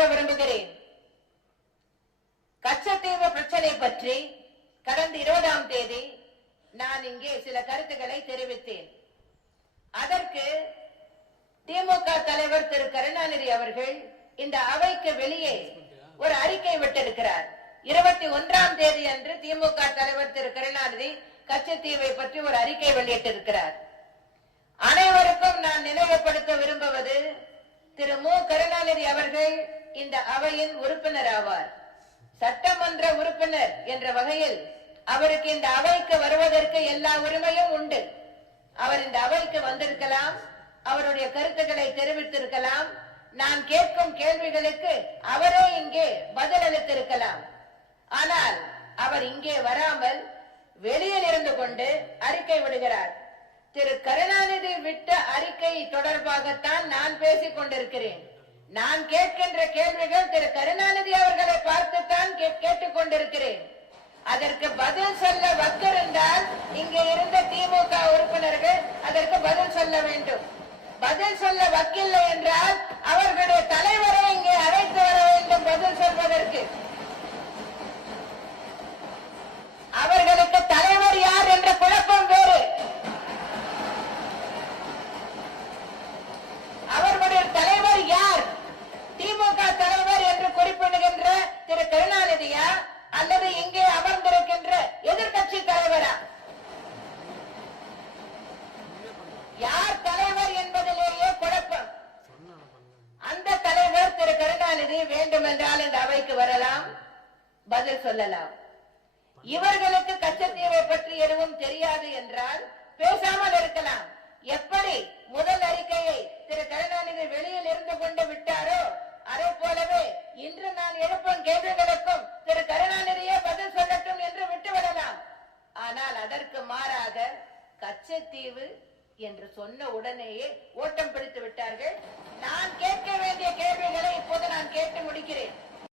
தெரியப்படுத்த விரும்புகிறேன். கச்சத்தீவு பிரச்சனை பற்றி கடந்த 20ஆம் தேதி நான் இங்கே சில கருத்துக்களை தெரிவித்தேன். அதற்கு திமுக தலைவர் திரு கருணாநிதி அவர்கள் இந்த அவைக்கு வெளியே ஒரு அறிக்கை விட்டிருக்கிறார். 21ஆம் தேதி அன்று திமுக தலைவர் திரு கருணாநிதி கச்சத்தீவை பற்றி ஒரு அறிக்கை வெளியிட்டிருக்கிறார். அனைவருக்கும் நான் நினைவுபடுத்த விரும்புவது, திரு மு கருணாநிதி அவர்கள் இந்த அவையின் உறுப்பினர் ஆவார். சட்டமன்ற உறுப்பினர் என்ற வகையில் அவருக்கு இந்த அவைக்கு வருவதற்கு எல்லா உரிமையும் உண்டு. அவர் இந்த அவைக்கு வந்திருக்கலாம், அவருடைய கருத்துக்களை தெரிவித்திருக்கலாம், நான் கேட்கும் கேள்விகளுக்கு அவரே இங்கே பதில் அளித்திருக்கலாம். ஆனால் அவர் இங்கே வராமல் வெளியில் இருந்து கொண்டு அறிக்கை விடுகிறார். திரு கருணாநிதி விட்ட அறிக்கை தொடர்பாகத்தான் நான் பேசிக் கொண்டிருக்கிறேன். நான் கேட்கின்ற கேள்விகள் திரு கருணாநிதி அவர்களை பார்த்துத்தான் கேட்டுக் கொண்டிருக்கிறேன். அதற்கு பதில் சொல்ல வக்கிருந்தால் இங்கே இருந்த திமுக உறுப்பினர்கள் அதற்கு பதில் சொல்ல வேண்டும். பதில் சொல்ல வக்கில்லை என்றால் அவர்களுடைய தலைவரை இங்கே அழைத்து வர வேண்டும் பதில் சொல்வதற்கு. அவர்களுக்கு தலைவர் யார் என்ற குழப்பம் வேறு. அவர்களுடைய தலைவர் யார்? திமுக தலைவர் என்று குறிப்பிடுகின்ற திரு கருணாநிதியா அல்லது இங்கே அமர்ந்திருக்கின்ற எதிர்கட்சி தலைவரா? யார் தலைவர் என்பதிலேயே குழப்பம். அந்த தலைவர் திரு கருணாநிதி வேண்டுமென்றால் இந்த அவைக்கு வரலாம், பதில் சொல்லலாம். இவர்களுக்கு கச்சத்தீவை பற்றி எதுவும் தெரியாது என்றால் பேசாமல் இருக்கலாம். எப்படி முதல் அறிக்கையை திரு கருணாநிதி வெளியில் இருந்து கொண்டு விட்டாரோ அதே போலவே இன்று நான் எழுப்பும் கேள்விகளுக்கும் திரு கருணாநிதியே பதில் சொல்லட்டும் என்று விட்டுவிடலாம். ஆனால் அதற்கு மாறாக கச்சத்தீவு என்று சொன்ன உடனேயே ஓட்டம் பிடித்து விட்டார்கள். நான் கேட்க வேண்டிய கேள்விகளை இப்போது நான் கேட்டு முடிக்கிறேன்.